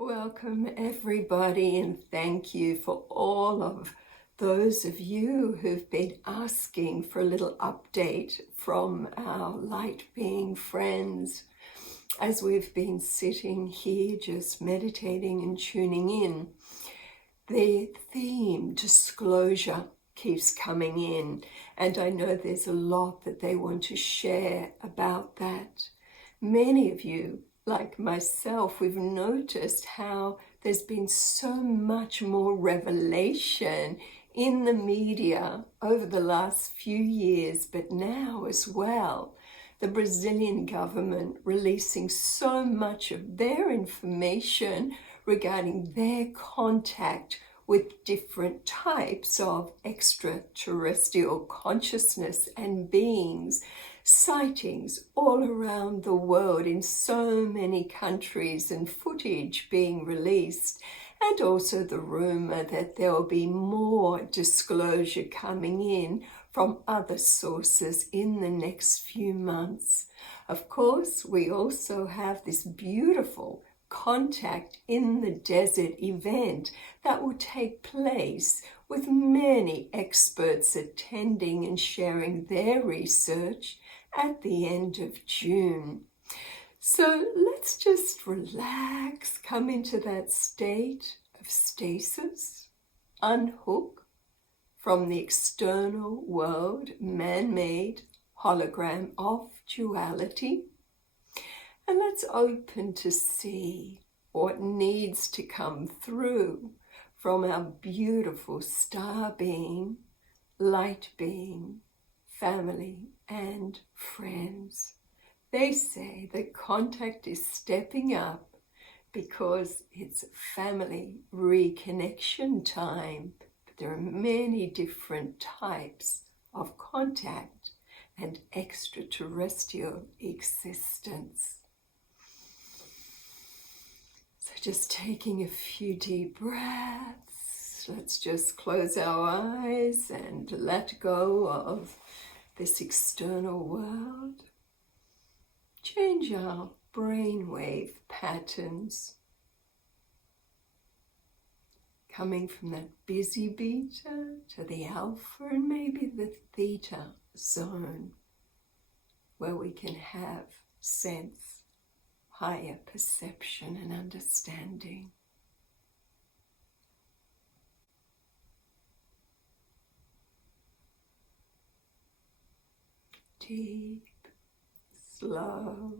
Welcome, everybody, and thank you for all of those of you who've been asking for a little update from our light being friends as we've been sitting here just meditating and tuning in. The theme disclosure keeps coming in, and I know there's a lot that they want to share about that. Many of you, like myself, we've noticed how there's been so much more revelation in the media over the last few years, but now as well. The Brazilian government releasing so much of their information regarding their contact with different types of extraterrestrial consciousness and beings. Sightings all around the world in so many countries and footage being released, and also the rumor that there will be more disclosure coming in from other sources in the next few months. Of course, we also have this beautiful Contact in the Desert event that will take place with many experts attending and sharing their research at the end of June. So let's just relax, come into that state of stasis, unhook from the external world, man-made hologram of duality, and let's open to see what needs to come through from our beautiful star being, light being, family and friends. They say that contact is stepping up because it's family reconnection time. But there are many different types of contact and extraterrestrial existence. So just taking a few deep breaths. Let's just close our eyes and let go of this external world. Change our brainwave patterns. Coming from that busy beta to the alpha and maybe the theta zone, where we can have sense, higher perception and understanding. Deep, slow,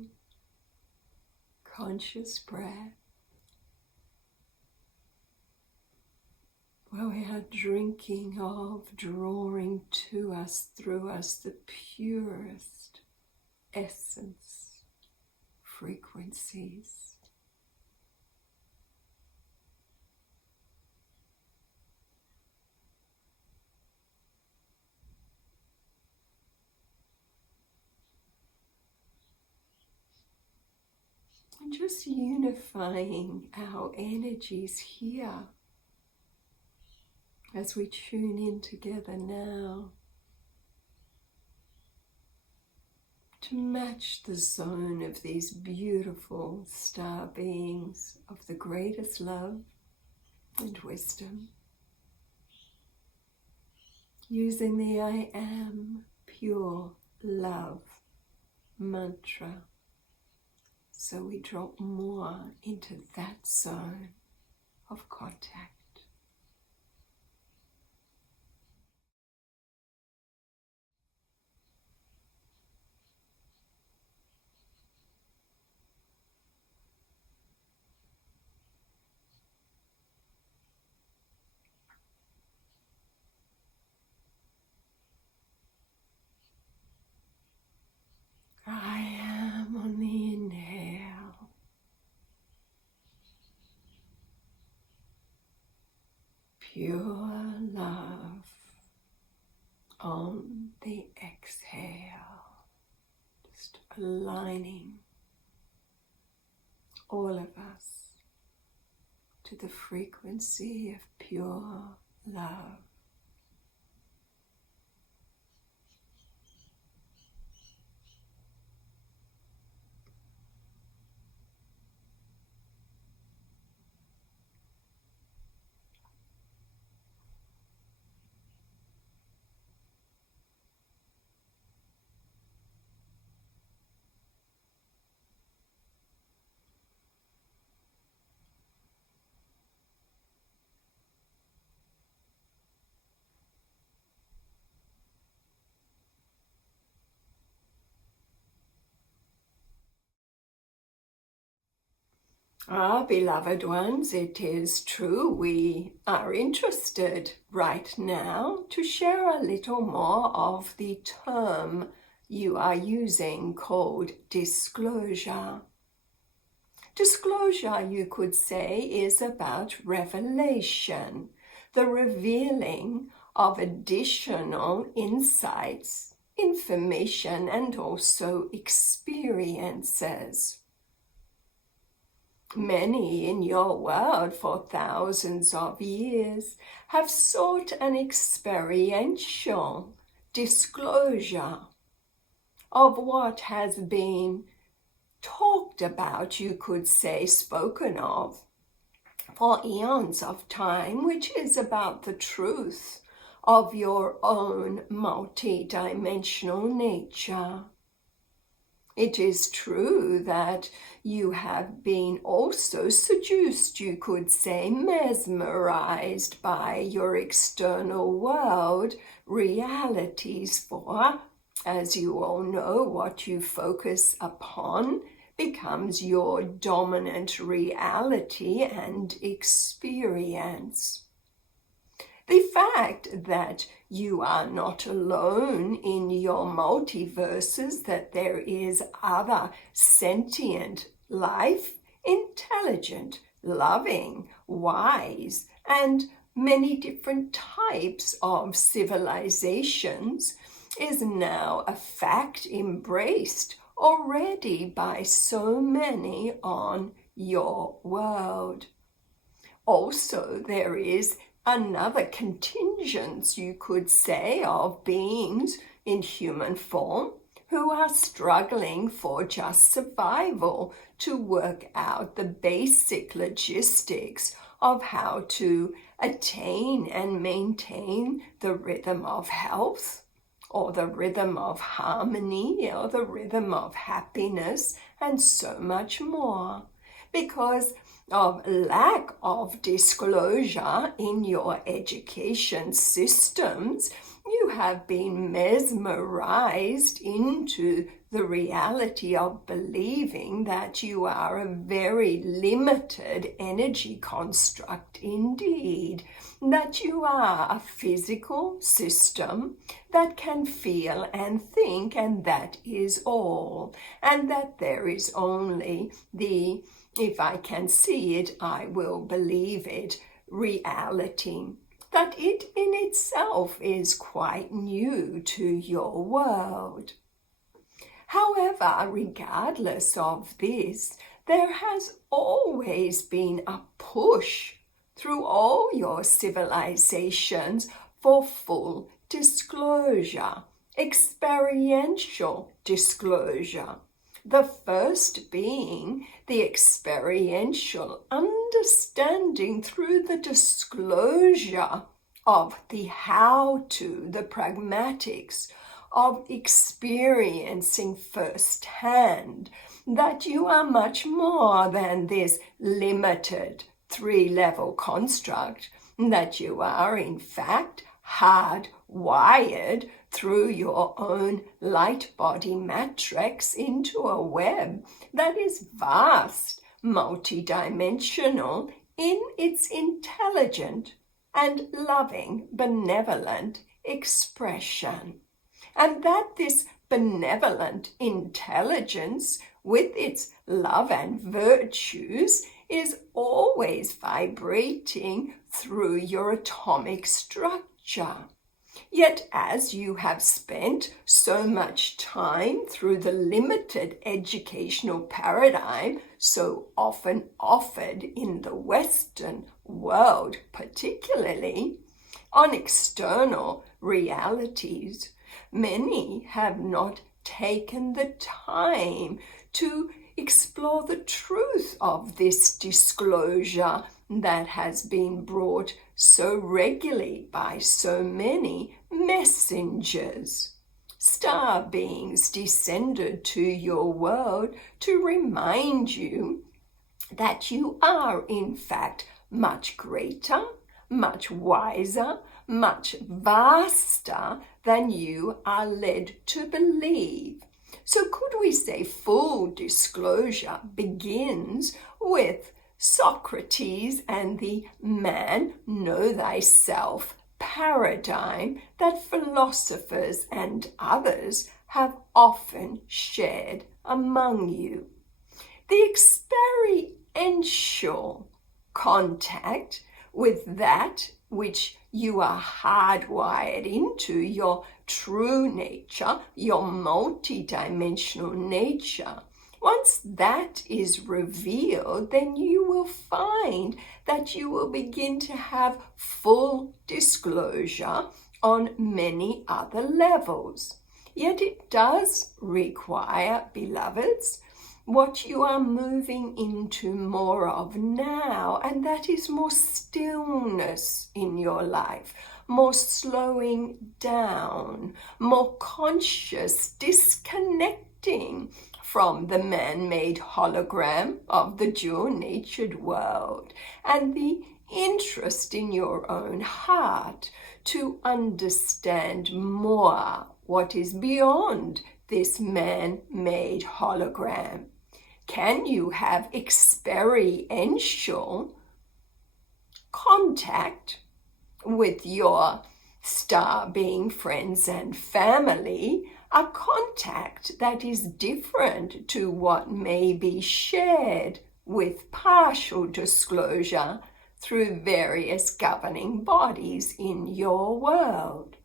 conscious breath, where we are drinking of, drawing to us, through us, the purest essence, frequencies. And just unifying our energies here as we tune in together now to match the zone of these beautiful star beings of the greatest love and wisdom, using the I am pure love mantra. So we drop more into that zone of contact. I am on the inhale. Pure love on the exhale. Just aligning all of us to the frequency of pure love. Beloved ones, it is true we are interested right now to share a little more of the term you are using called disclosure. Disclosure, you could say, is about revelation, the revealing of additional insights, information, and also experiences. Many in your world for thousands of years have sought an experiential disclosure of what has been talked about, you could say, spoken of, for eons of time, which is about the truth of your own multi-dimensional nature. It is true that you have been also seduced, you could say, mesmerized by your external world realities, for, as you all know, what you focus upon becomes your dominant reality and experience. The fact that you are not alone in your multiverses, that there is other sentient life, intelligent, loving, wise, and many different types of civilizations is now a fact embraced already by so many on your world. Also, there is another contingent, you could say, of beings in human form who are struggling for just survival to work out the basic logistics of how to attain and maintain the rhythm of health, or the rhythm of harmony, or the rhythm of happiness, and so much more. Because of lack of disclosure in your education systems, you have been mesmerized into the reality of believing that you are a very limited energy construct indeed, that you are a physical system that can feel and think, and that is all, and that there is only the "if I can see it, I will believe it" reality, that it in itself is quite new to your world. However, regardless of this, there has always been a push through all your civilizations for full disclosure, experiential disclosure. The first being the experiential understanding through the disclosure of the how-to, the pragmatics of experiencing firsthand that you are much more than this limited three-level construct, that you are in fact hardwired through your own light body matrix into a web that is vast, multidimensional in its intelligent and loving, benevolent expression. And that this benevolent intelligence with its love and virtues is always vibrating through your atomic structure. Yet as you have spent so much time through the limited educational paradigm so often offered in the Western world, particularly on external realities, many have not taken the time to explore the truth of this disclosure that has been brought so regularly by so many messengers. Star beings descended to your world to remind you that you are in fact much greater, much wiser, much vaster than you are led to believe. So could we say full disclosure begins with Socrates and the man know thyself paradigm that philosophers and others have often shared among you. The experiential contact with that which you are hardwired into, your true nature, your multidimensional nature. Once that is revealed, then you will find that you will begin to have full disclosure on many other levels. Yet it does require, beloveds, what you are moving into more of now, and that is more stillness in your life, more slowing down, more conscious disconnecting from the man-made hologram of the dual-natured world, and the interest in your own heart to understand more what is beyond this man-made hologram. Can you have experiential contact with your star being friends and family, a contact that is different to what may be shared with partial disclosure through various governing bodies in your world?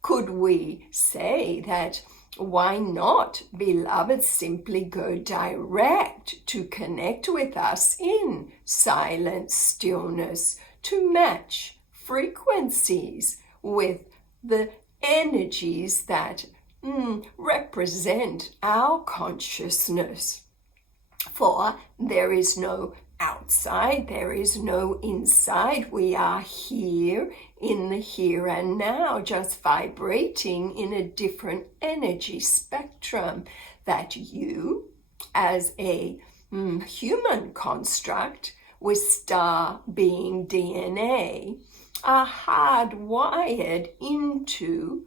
Could we say that why not, beloved, simply go direct to connect with us in silent stillness to match frequencies with the energies that represent our consciousness? For there is no outside, there is no inside. We are here in the here and now, just vibrating in a different energy spectrum that you, as a human construct with star being DNA, are hardwired into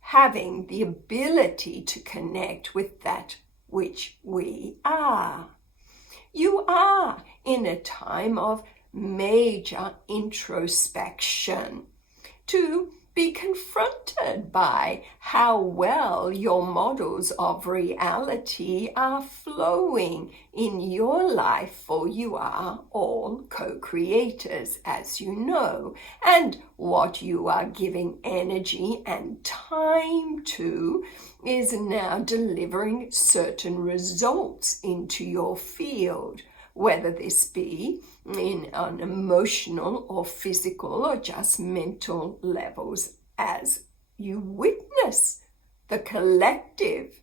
having the ability to connect with that which we are. You are in a time of major introspection to be confronted by how well your models of reality are flowing in your life, for you are all co-creators, as you know, and what you are giving energy and time to is now delivering certain results into your field, whether this be in an emotional or physical or just mental levels, as you witness the collective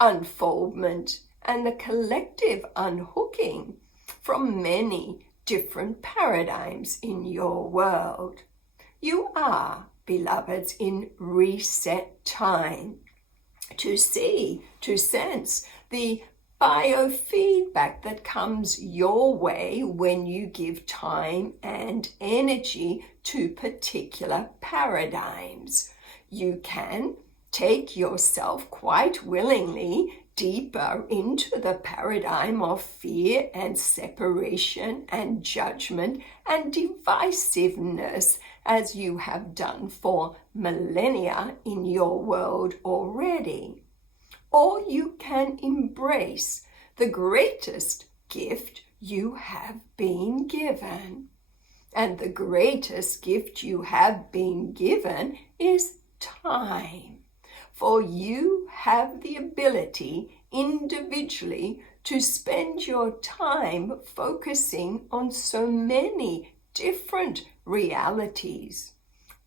unfoldment and the collective unhooking from many different paradigms in your world. You are, beloveds, in reset time to see, to sense the biofeedback that comes your way when you give time and energy to particular paradigms. You can take yourself quite willingly deeper into the paradigm of fear and separation and judgment and divisiveness, as you have done for millennia in your world already. Or you can embrace the greatest gift you have been given. And the greatest gift you have been given is time. For you have the ability individually to spend your time focusing on so many different realities.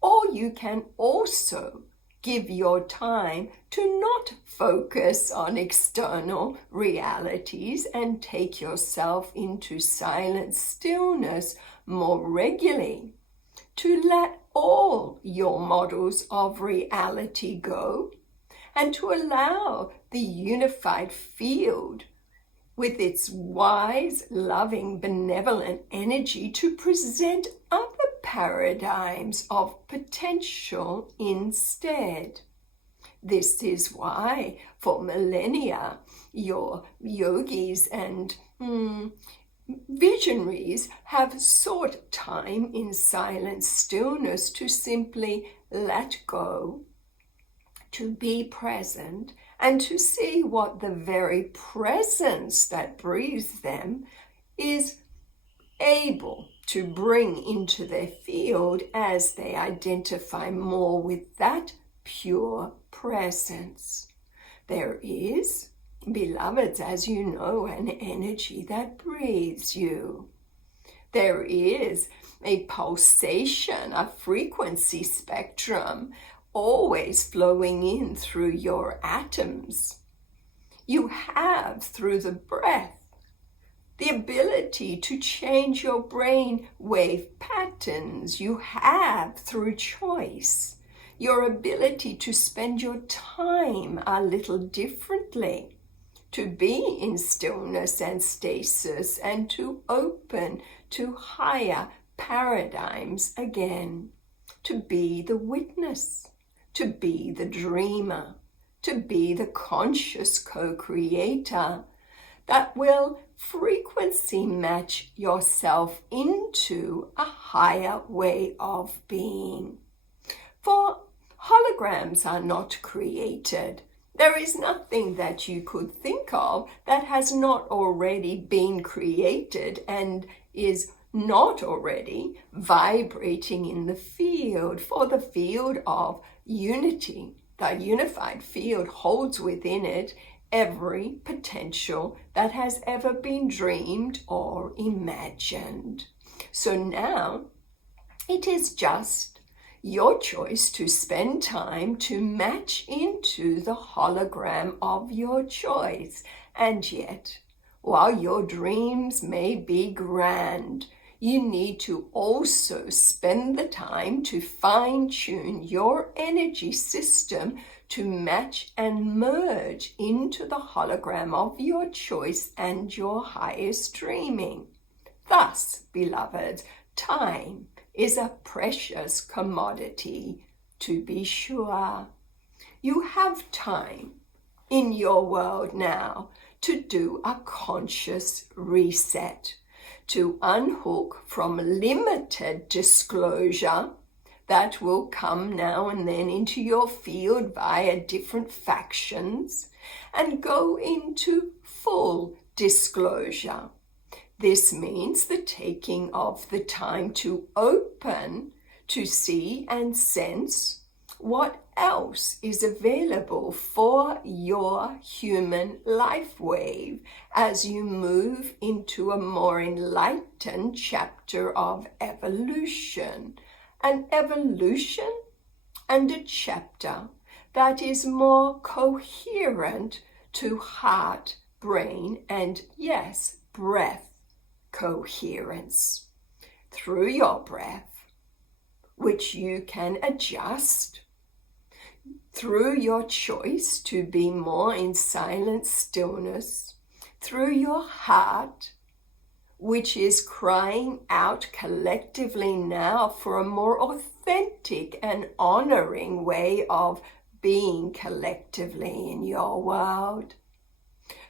Or you can also give your time to not focus on external realities and take yourself into silent stillness more regularly, to let all your models of reality go and to allow the unified field with its wise, loving, benevolent energy to present other paradigms of potential instead. This is why for millennia your yogis and Visionaries have sought time in silent stillness to simply let go, to be present, and to see what the very presence that breathes them is able to bring into their field as they identify more with that pure presence. There is, beloveds, as you know, an energy that breathes you. There is a pulsation, a frequency spectrum always flowing in through your atoms. You have, through the breath, the ability to change your brain wave patterns. You have, through choice, your ability to spend your time a little differently, to be in stillness and stasis, and to open to higher paradigms again, to be the witness, to be the dreamer, to be the conscious co-creator that will frequency match yourself into a higher way of being. For holograms are not created. There is nothing that you could think of that has not already been created and is not already vibrating in the field. For the field of unity, the unified field holds within it every potential that has ever been dreamed or imagined. So now it is just your choice to spend time to match into the hologram of your choice. And yet, while your dreams may be grand, you need to also spend the time to fine-tune your energy system to match and merge into the hologram of your choice and your highest dreaming. Thus, beloveds, time is a precious commodity, to be sure. You have time in your world now to do a conscious reset, to unhook from limited disclosure that will come now and then into your field via different factions and go into full disclosure. This means the taking of the time to open, to see and sense what else is available for your human life wave as you move into a more enlightened chapter of evolution. An evolution and a chapter that is more coherent to heart, brain, and yes, breath coherence. Through your breath, which you can adjust, through your choice to be more in silent stillness, through your heart, which is crying out collectively now for a more authentic and honoring way of being collectively in your world.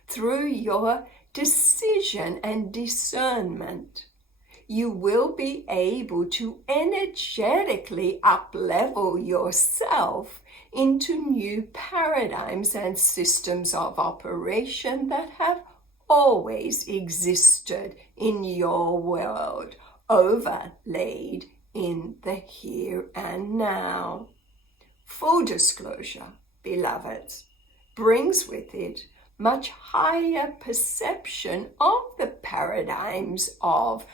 Through your decision and discernment, you will be able to energetically up-level yourself into new paradigms and systems of operation that have always existed in your world, overlaid in the here and now. Full disclosure, beloveds, brings with it much higher perception of the paradigms of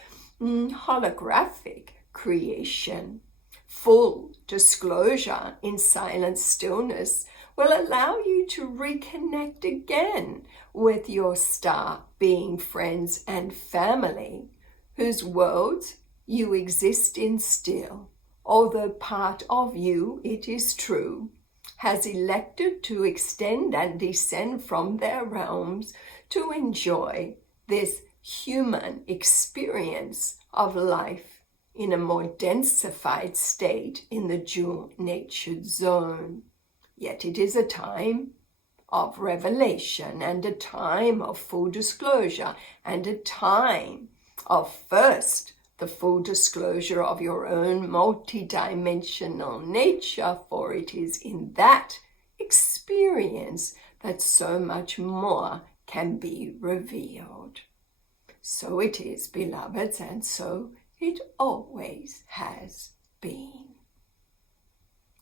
holographic creation. Full disclosure in silent stillness will allow you to reconnect again with your star being friends and family, whose worlds you exist in still, although part of you, it is true, has elected to extend and descend from their realms to enjoy this human experience of life in a more densified state in the dual-natured zone. Yet it is a time of revelation and a time of full disclosure and a time of first the full disclosure of your own multidimensional nature, for it is in that experience that so much more can be revealed. So it is, beloveds, and so it always has been.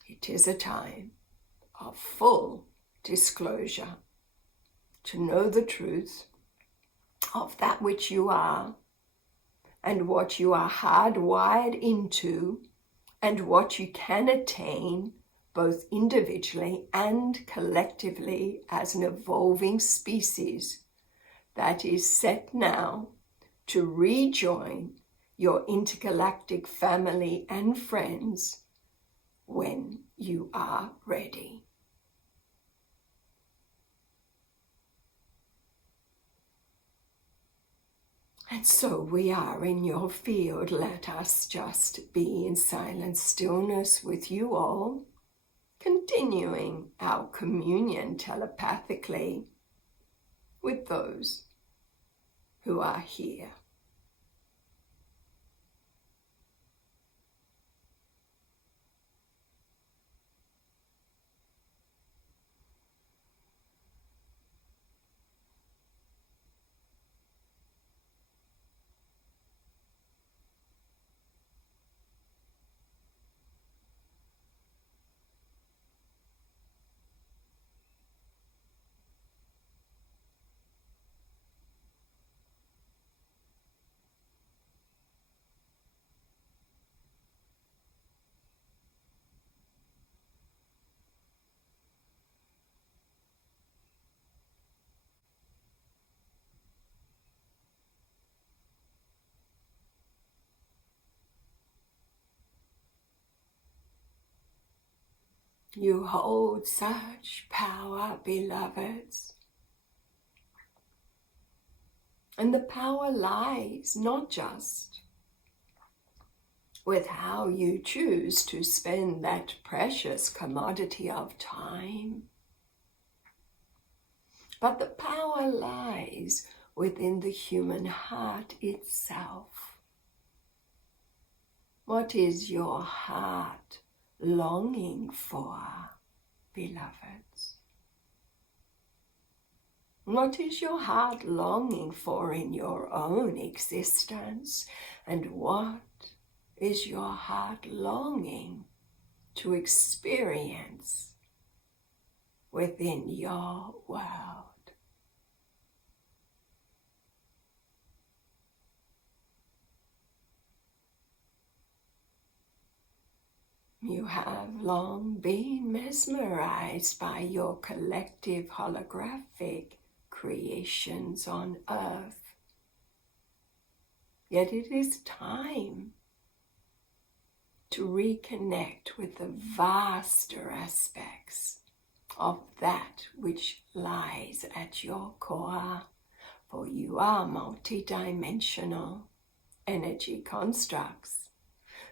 It is a time of full disclosure, to know the truth of that which you are and what you are hardwired into and what you can attain both individually and collectively as an evolving species that is set now to rejoin your intergalactic family and friends when you are ready. And so we are in your field. Let us just be in silent stillness with you all, continuing our communion telepathically with those who are here. You hold such power, beloveds. And the power lies not just with how you choose to spend that precious commodity of time, but the power lies within the human heart itself. What is your heart longing for, beloveds? What is your heart longing for in your own existence? And what is your heart longing to experience within your world? You have long been mesmerized by your collective holographic creations on earth. Yet it is time to reconnect with the vaster aspects of that which lies at your core, for you are multidimensional energy constructs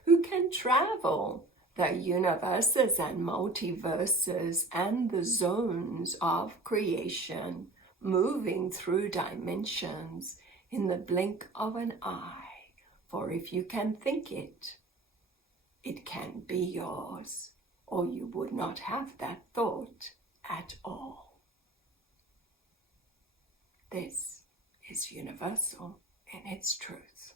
who can travel the universes and multiverses and the zones of creation, moving through dimensions in the blink of an eye. For if you can think it, it can be yours, or you would not have that thought at all. This is universal in its truth.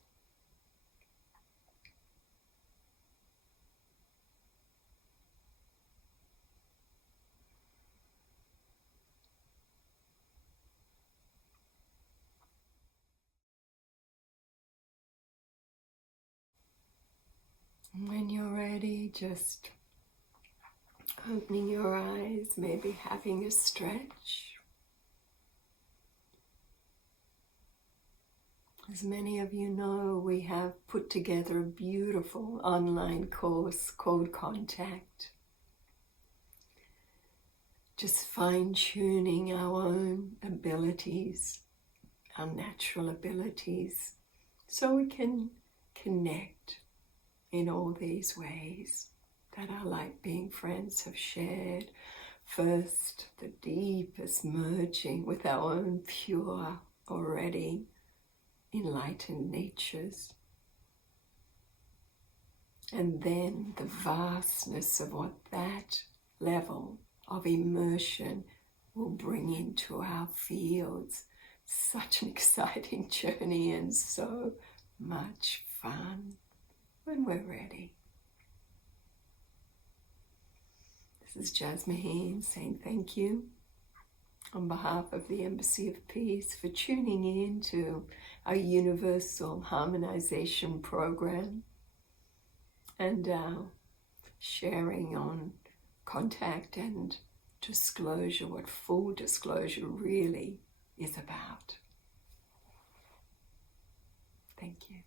When you're ready, just opening your eyes, maybe having a stretch. As many of you know, we have put together a beautiful online course called Contact. Just fine-tuning our own abilities, our natural abilities, so we can connect in all these ways that our light being friends have shared. First, the deepest merging with our own pure, already enlightened natures. And then the vastness of what that level of immersion will bring into our fields. Such an exciting journey and so much fun when we're ready. This is Jasmine saying thank you on behalf of the Embassy of Peace for tuning in to our Universal Harmonization Program and sharing on contact and disclosure, what full disclosure really is about. Thank you.